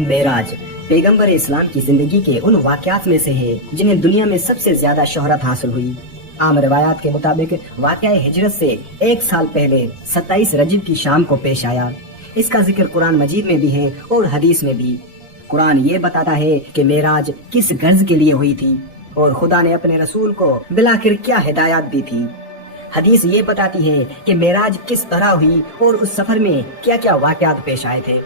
मेराज पैगंबर इस्लाम की जिंदगी के उन वाकयात में से है जिन्हें दुनिया में सबसे ज्यादा शोहरत हासिल हुई। आम रिवायात के मुताबिक वाकया हिजरत से 1 साल पहले 27 रजब की शाम को पेश आया। इसका जिक्र कुरान मजीद में भी है और हदीस में भी। कुरान ये बताता है कि मेराज किस गर्ज के लिए हुई थी और खुदा ने अपने रसूल को बिलाखिर क्या हिदायत दी थी। हदीस ये बताती है कि मेराज किस तरह हुई और उस सफर में क्या क्या वाकयात पेश आए थे।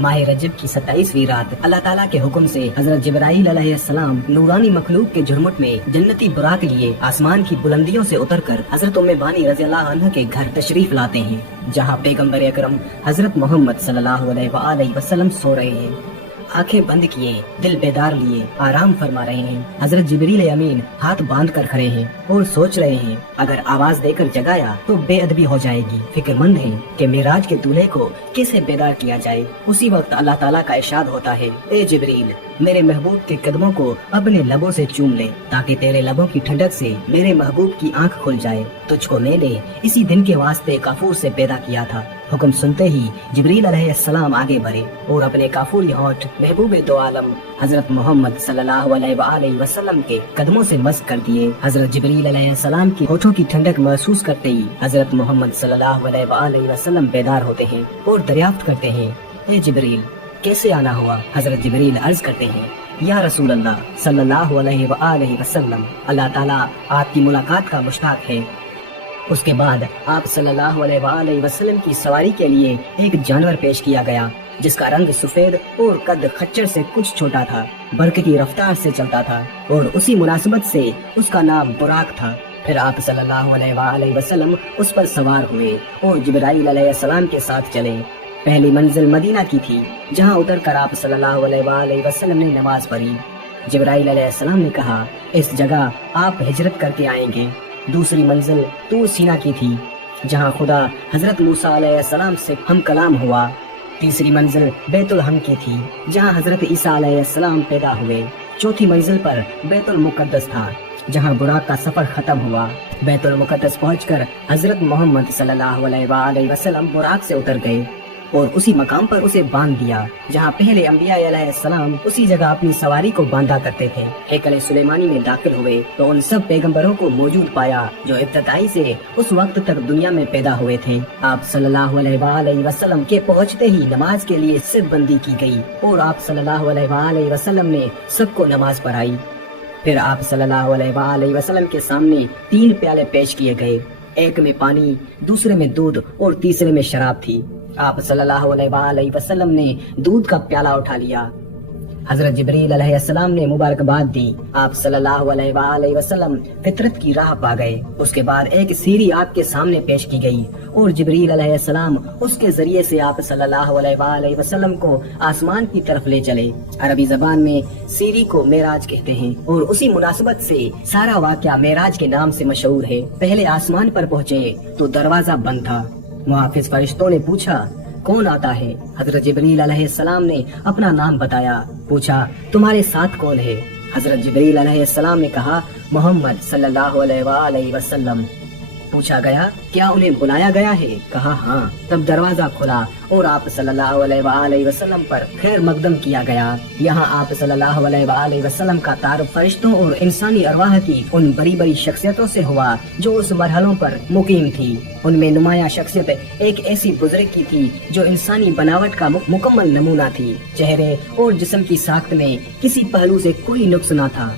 माह रजब की 27वीं रात अल्लाह ताला के हुक्म से हजरत जिब्राईल अलैहिस्सलाम नूरानी मखलूक के झुरमुट में जन्नती बुराक लिए आसमान की बुलंदियों से उतरकर हजरत उम्मे बानी रज़ियल्लाहु अन्हा के घर तशरीफ लाते हैं, जहां पैगंबर अकरम हजरत मोहम्मद सल्लल्लाहु अलैहि वसल्लम सो रहे हैं। आंखें बंद किए, दिल बेदार लिए आराम फरमा रहे हैं। हजरत जिब्रील अमीन हाथ बांध कर खड़े हैं और सोच रहे हैं अगर आवाज देकर जगाया तो बेअदबी हो जाएगी। फिक्रमंद हैं कि मेराज के दूल्हे को कैसे बेदार किया जाए। उसी वक्त अल्लाह ताला का इरशाद होता है, ए जिब्रील, मेरे महबूब के कदमों को अपने लबों से चूम ले ताकि तेरे लबों की ठंडक से मेरे महबूब की आंख खुल जाए। तुझको मैंने इसी दिन के वास्ते काफूर से पैदा किया था। हुक्म सुनते ही जिब्रील अलैहिस्सलाम आगे बढ़े और अपने काफूरी होठ महबूब दो आलम हजरत मोहम्मद सल्लल्लाहु अलैहि वसल्लम के कदमों से मस कर दिए। हजरत जिब्रील अलैहिस्सलाम की होठों की ठंडक महसूस करते ही हजरत मोहम्मद सल्लल्लाहु अलैहि वसल्लम बेदार होते हैं और दरियाफ्त करते हैं, ए जिब्रील, कैसे आना हुआ? हजरत जिब्रील अर्ज करते हैं, या रसूल अल्लाह सल्लल्लाहु अलैहि वसल्लम, अल्लाह ताला आपकी मुलाकात का मुश्ताक है। उसके बाद आप सल्लल्लाहु अलैहि वसल्लम की सवारी के लिए एक जानवर पेश किया गया जिसका रंग सफेद और कद खच्चर से कुछ छोटा था, बर्क की रफ्तार से चलता था और उसी मुनासिबत से उसका नाम बुराक था। फिर आप सल्लल्लाहु अलैहि वसल्लम उस पर सवार हुए और जिब्राईल अलैहिस्सलाम के साथ चले। पहली मंजिल मदीना की थी, जहां उतरकर आप सल्लल्लाहु अलैहि वसल्लम ने नमाज पढ़ी। जिब्राईल अलैहिस्सलाम ने कहा, इस जगह आप हिजरत करके आएंगे। दूसरी मंजिल तूर सीना की थी, जहां खुदा हजरत मूसा अलैहिस्सलाम से हम कलाम हुआ। तीसरी मंजिल बैतुल हम की थी, जहां हजरत ईसा अलैहिस्सलाम पैदा हुए। चौथी मंजिल पर बैतुल मुकद्दस था, जहां बुराक का सफर खत्म हुआ। बैतुल मुकद्दस पहुंचकर हजरत मोहम्मद सल्लल्लाहु अलैहि वसल्लम बुराक से उतर गए और उसी मकाम पर उसे बांध दिया जहां पहले अंबिया अलैहिस्सलाम उसी जगह अपनी सवारी को बांधा करते थे। हैकल सुलेमानी में दाखिल हुए तो उन सब पैगंबरों को मौजूद पाया जो इब्तदाई से उस वक्त तक दुनिया में पैदा हुए थे। आप सल्लल्लाहु अलैहि वसल्लम के पहुंचते ही नमाज के लिए सिर्फ बंदी की गई और आप सल्लल्लाहु अलैहि वसल्लम ने सबको नमाज पढ़ाई। फिर आप सल्लल्लाहु अलैहि वसल्लम के सामने 3 प्याले पेश किए गए, एक में पानी, दूसरे में दूध और तीसरे में शराब थी। आप सल्लल्लाहु अलैहि वसल्लम ने दूध का प्याला उठा लिया। हजरत जिब्रील अलैहिस्सलाम ने मुबारकबाद दी। आप सल्लल्लाहु अलैहि वसल्लम फितरत की राह पा गए। उसके बाद एक सीरी आपके सामने पेश की गई और जिब्रील अलैहिस्सलाम उसके जरिए से आप सल्लल्लाहु अलैहि वसल्लम को आसमान की तरफ ले चले। अरबी जबान में सीरी को मेराज कहते हैं और उसी मुनासिबत से सारा वाकया मेराज के नाम से मशहूर है। पहले आसमान पर पहुँचे तो दरवाजा बंद था। मुहाफिज फरिश्तों ने पूछा, कौन आता है? हजरत जिब्रील अलैहिस्सलाम ने अपना नाम बताया। पूछा, तुम्हारे साथ कौन है? हजरत जिब्रील अलैहिस्सलाम ने कहा, मोहम्मद सल्लल्लाहु अलैहि वसल्लम। पूछा गया, क्या उन्हें बुलाया गया है? कहा हाँ। तब दरवाजा खुला और आप सल्लल्लाहु अलैहि वसल्लम पर खैर मकदम किया गया। यहाँ आप सल्लल्लाहु अलैहि वसल्लम का तारुफ फरिश्तों और इंसानी अरवाह की उन बड़ी बड़ी शख्सियतों से हुआ जो उस मरहलों पर मुकीम थी। उनमें नुमाया शख्सियत एक ऐसी बुजुर्ग की थी जो इंसानी बनावट का मुकम्मल नमूना थी। चेहरे और जिस्म की साख्त में किसी पहलू से कोई नुक्स न था।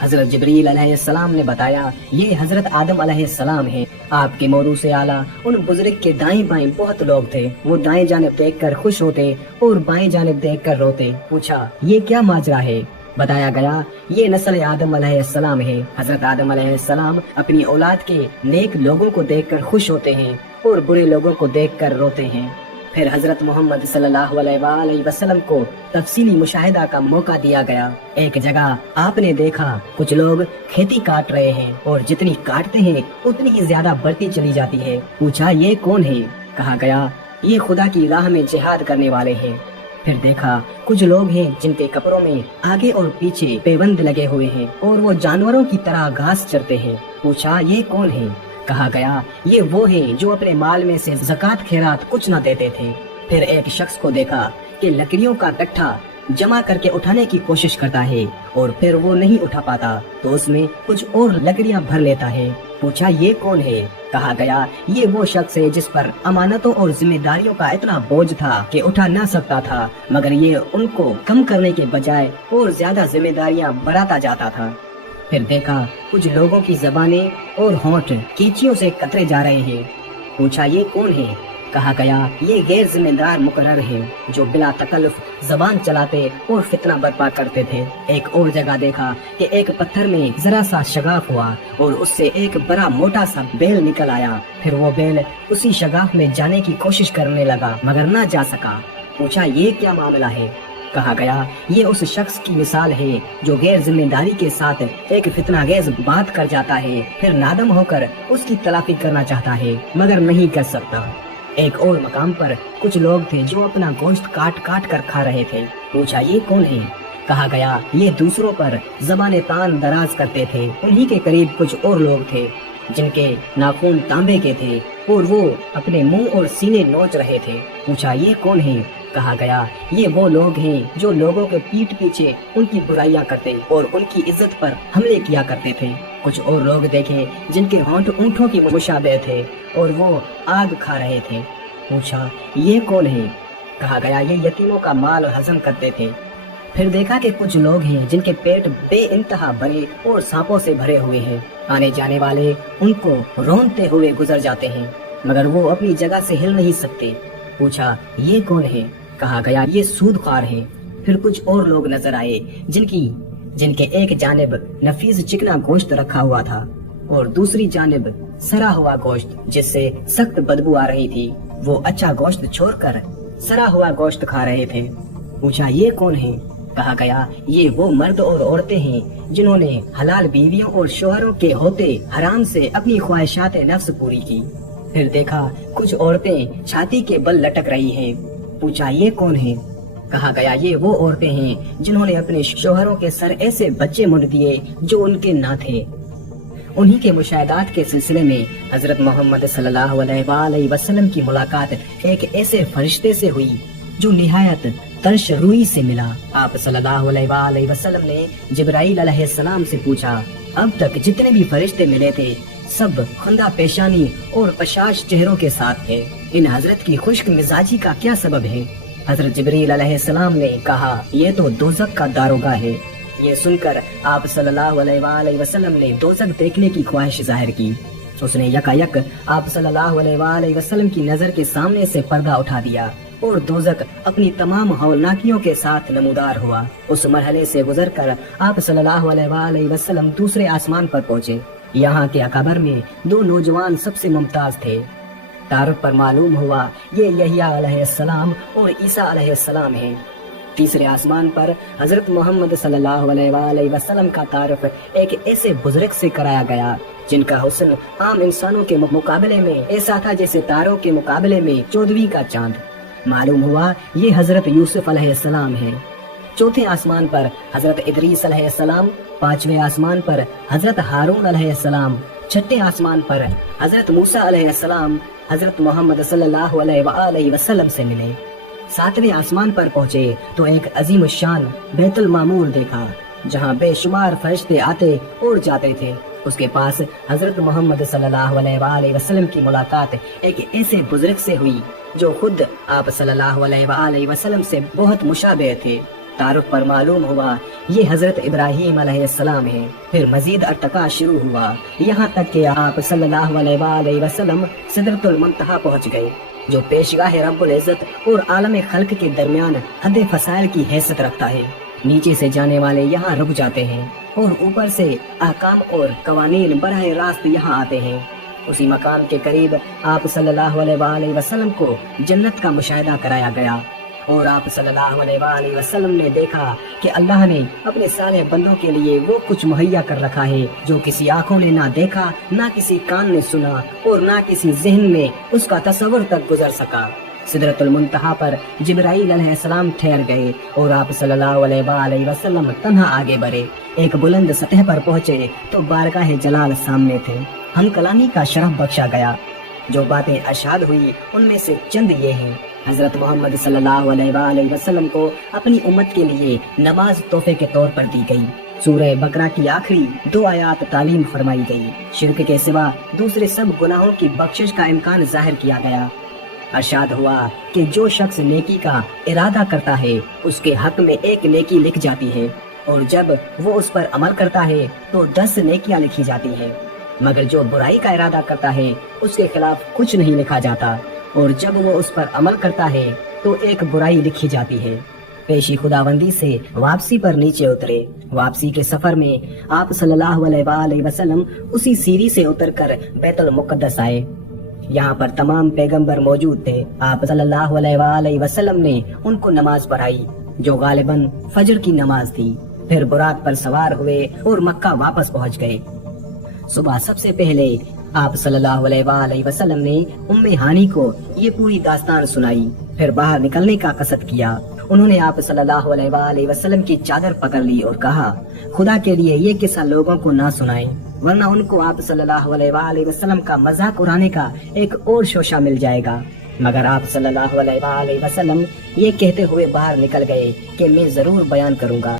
हजरत जिब्रील अलैहिस्सलाम ने बताया, ये हजरत आदम अलैहिस्सलाम हैं। आपके मोरू से आला उन बुजुर्ग के दाएं बाएं बहुत लोग थे। वो दाएं जानिब देखकर खुश होते और बाएं जानिब देखकर रोते। पूछा, ये क्या माजरा है? बताया गया, ये नस्ल आदम अलैहिस्सलाम है। हजरत आदम अलैहिस्सलाम अपनी औलाद के नेक लोगों को देखकर खुश होते हैं और बुरे लोगों को देखकर रोते हैं। फिर हजरत मोहम्मद सल्लल्लाहु अलैहि वसल्लम को तफसीली मुशाहिदा का मौका दिया गया। एक जगह आपने देखा कुछ लोग खेती काट रहे हैं और जितनी काटते हैं उतनी ही ज्यादा बढ़ती चली जाती है। पूछा, ये कौन है? कहा गया, ये खुदा की राह में जिहाद करने वाले हैं। फिर देखा कुछ लोग हैं जिनके कपड़ों में आगे और पीछे पेबंद लगे हुए हैं और वो जानवरों की तरह घास चरते हैं। पूछा, ये कौन है? कहा गया, ये वो हैं जो अपने माल में से ज़कात खैरात कुछ न देते थे। फिर एक शख्स को देखा कि लकड़ियों का गट्ठा जमा करके उठाने की कोशिश करता है और फिर वो नहीं उठा पाता तो उसमें कुछ और लकड़ियां भर लेता है। पूछा ये कौन है? कहा गया ये वो शख्स है जिस पर अमानतों और जिम्मेदारियों का इतना बोझ था कि उठा ना सकता था, मगर ये उनको कम करने के बजाय और ज्यादा जिम्मेदारियां बढ़ाता जाता था। फिर देखा कुछ लोगों की जबानें और होंठ कीचियों से कतरे जा रहे हैं। पूछा ये कौन है? कहा गया ये गैर जिम्मेदार मुकर्रर है जो बिला तकल्लुफ जबान चलाते और फितना बर्पा करते थे। एक और जगह देखा कि एक पत्थर में जरा सा शगाफ हुआ और उससे एक बड़ा मोटा सा बेल निकल आया। फिर वो बेल उसी शगाफ में जाने की कोशिश करने लगा मगर ना जा सका। पूछा ये क्या मामला है? कहा गया ये उस शख्स की मिसाल है जो गैर जिम्मेदारी के साथ एक फितनागेज बात कर जाता है, फिर नादम होकर उसकी तलाफी करना चाहता है मगर नहीं कर सकता। एक और मकाम पर कुछ लोग थे जो अपना गोश्त काट काट कर खा रहे थे। पूछा ये कौन है? कहा गया ये दूसरों पर ज़बाने तान दराज करते थे। उन्हीं के करीब कुछ और लोग थे जिनके नाखून तांबे के थे और वो अपने मुंह और सीने नोच रहे थे। पूछा ये कौन है? कहा गया ये वो लोग हैं जो लोगों के पीठ पीछे उनकी बुराइयां करते और उनकी इज्जत पर हमले किया करते थे। कुछ और लोग देखे जिनके होंठ ऊँटों की मुशाबे थे और वो आग खा रहे थे। पूछा ये कौन है? कहा गया ये यतीमों का माल हजम करते थे। फिर देखा कि कुछ लोग हैं जिनके पेट बेइंतहा भरे और सांपों से भरे हुए हैं। आने जाने वाले उनको रोंदते हुए गुजर जाते हैं मगर वो अपनी जगह से हिल नहीं सकते। पूछा ये कौन है? कहा गया ये सूदख्वार है। फिर कुछ और लोग नजर आए जिनके एक जानिब नफीस चिकना गोश्त रखा हुआ था और दूसरी जानिब सड़ा हुआ गोश्त जिससे सख्त बदबू आ रही थी। वो अच्छा गोश्त छोड़कर सड़ा हुआ गोश्त खा रहे थे। पूछा ये कौन है? कहा गया ये वो मर्द और औरतें हैं जिन्होंने हलाल बीवियों और शोहरों के होते हराम से अपनी ख्वाहिशात नफ्स पूरी की। फिर देखा कुछ औरतें छाती के बल लटक रही हैं। पूछा ये कौन है? कहा गया ये वो औरतें हैं जिन्होंने अपने शोहरों के सर ऐसे बच्चे मुंड दिए जो उनके ना थे। उन्हीं के मुशाहिदात के सिलसिले में हजरत मोहम्मद सल्लल्लाहु अलैहि वसल्लम की मुलाकात एक ऐसे फरिश्ते से हुई जो निहायत तर्श रूई से मिला। आप सल्लल्लाहु अलैहि वसल्लम ने जिब्राईल अलैहिस्सलाम से पूछा अब तक जितने भी फरिश्ते मिले थे सब खुंदा पेशानी और बशाश चेहरों के साथ थे। इन हजरत की खुश्क मिजाजी का क्या सबब है? हजरत जिब्रील अलैहिस्सलाम ने कहा ये तो दोज़ख का दारोगा है। ये सुनकर आप सल्लल्लाहु अलैहि वसल्लम ने दोज़ख देखने की ख्वाहिश जाहिर की। उसने यकायक आप सल्लल्लाहु अलैहि वसल्लम की नजर के सामने से पर्दा उठा दिया और दोज़ख अपनी तमाम हौलनाकियों के साथ नमूदार हुआ। उस मरहले से गुजरकर आप सल्लल्लाहु अलैहि वसल्लम दूसरे आसमान पर पहुँचे। यहाँ के अकबर में दो नौजवान सबसे मुमताज थे। तारुफ पर मालूम हुआ ये यहिया अलैहिस्सलाम और ईसा अलैहिस्सलाम हैं। तीसरे आसमान पर हजरत मोहम्मद सल्लल्लाहु अलैहि वसल्लम का तारुफ एक ऐसे बुजुर्ग से कराया गया जिनका हुस्न आम इंसानों के मुकाबले में ऐसा था जैसे तारों के मुकाबले में 14वीं का चांद। मालूम हुआ ये हजरत यूसुफ अलैहिस्सलाम हैं। चौथे आसमान पर हजरत इदरीस अलैहिस्सलाम, पांचवें आसमान पर हजरत हारून अलैहिस्सलाम, छठे आसमान पर हजरत मूसा अलैहिस्सलाम हजरत मोहम्मद सल्लल्लाहु अलैहि वसल्लम से मिले। सातवें आसमान पर पहुँचे तो एक अजीम शान बैतुल मामूर देखा जहाँ बेशुमार फरिश्ते आते और जाते थे। उसके पास हजरत मोहम्मद सल्लल्लाहु अलैहि वसल्लम की मुलाकात एक ऐसे बुजुर्ग से हुई जो खुद आप सल्लल्लाहु अलैहि वसल्लम से बहुत मुशाबह थे। तारुफ पर मालूम हुआ ये हजरत इब्राहीम अलैहिस्सलाम हैं। फिर मजीद अर्तका शुरू हुआ यहाँ तक कि आप सल्लल्लाहु अलैहि वसल्लम सिदरतुल मुंतहा पहुँच गए जो पेशगाह रब्बुल इज्जत और आलम खल्क के दरमियान हद फसाइल की हैसियत रखता है। नीचे से जाने वाले यहाँ रुक जाते हैं और ऊपर से अहकाम और कवानीन बराह रास्त यहाँ आते हैं। उसी मकाम के करीब आप सल्लल्लाहु अलैहि वसल्लम को जन्नत का मुशाहिदा कराया गया और आप सल्लल्लाहु अलैहि वसल्लम ने देखा कि अल्लाह ने अपने सारे बंदों के लिए वो कुछ मुहैया कर रखा है जो किसी आंखों ने ना देखा, ना किसी कान ने सुना और ना किसी जहन में उसका तस्वर तक गुजर सका। सिदरतुल मुंतहा पर जिब्राईल अलैहिस्सलाम ठहर गए और आप सल्लल्लाहु अलैहि वसल्लम तन्हा आगे बढ़े। एक बुलंद सतह पर पहुँचे तो बारगाह जलाल सामने थे। हम कलामी का शरफ बख्शा गया। जो बातें अरशाद हुई उनमें से चंद ये हैं। حضرت محمد صلی اللہ علیہ وآلہ وسلم کو اپنی امت کے لیے نماز تحفے کے طور پر دی گئی۔ سورہ بقرہ کی آخری 2 آیات تعلیم فرمائی گئی۔ شرک کے سوا دوسرے سب گناہوں کی بخشش کا امکان ظاہر کیا گیا۔ ارشاد ہوا کہ جو شخص نیکی کا ارادہ کرتا ہے اس کے حق میں 1 نیکی لکھ جاتی ہے، اور جب وہ اس پر عمل کرتا ہے تو 10 نیکیاں لکھی جاتی ہیں، مگر جو برائی کا ارادہ کرتا ہے اس کے خلاف کچھ نہیں لکھا جاتا، اور جب وہ اس پر عمل کرتا ہے تو 1 برائی لکھی جاتی ہے۔ پیشی خداوندی سے واپسی پر نیچے اترے۔ واپسی کے سفر میں آپ صلی اللہ علیہ وآلہ وسلم اسی سیڑھی سے اتر کر بیت المقدس آئے۔ یہاں پر تمام پیغمبر موجود تھے۔ آپ صلی اللہ علیہ وآلہ وسلم نے ان کو نماز پڑھائی جو غالباً فجر کی نماز تھی، پھر براق پر سوار ہوئے اور مکہ واپس پہنچ گئے۔ صبح سب سے پہلے آپ صلی اللہ علیہ وآلہ وسلم نے ام ہانی کو یہ پوری داستان سنائی، پھر باہر نکلنے کا قصد کیا۔ انہوں نے آپ صلی اللہ علیہ وآلہ وسلم کی چادر پکڑ لی اور کہا، خدا کے لیے یہ قصہ لوگوں کو نہ سنائیں، ورنہ ان کو آپ صلی اللہ علیہ وآلہ وسلم کا مذاق اڑانے کا ایک اور شوشہ مل جائے گا۔ مگر آپ صلی اللہ علیہ وآلہ وسلم یہ کہتے ہوئے باہر نکل گئے کہ میں ضرور بیان کروں گا۔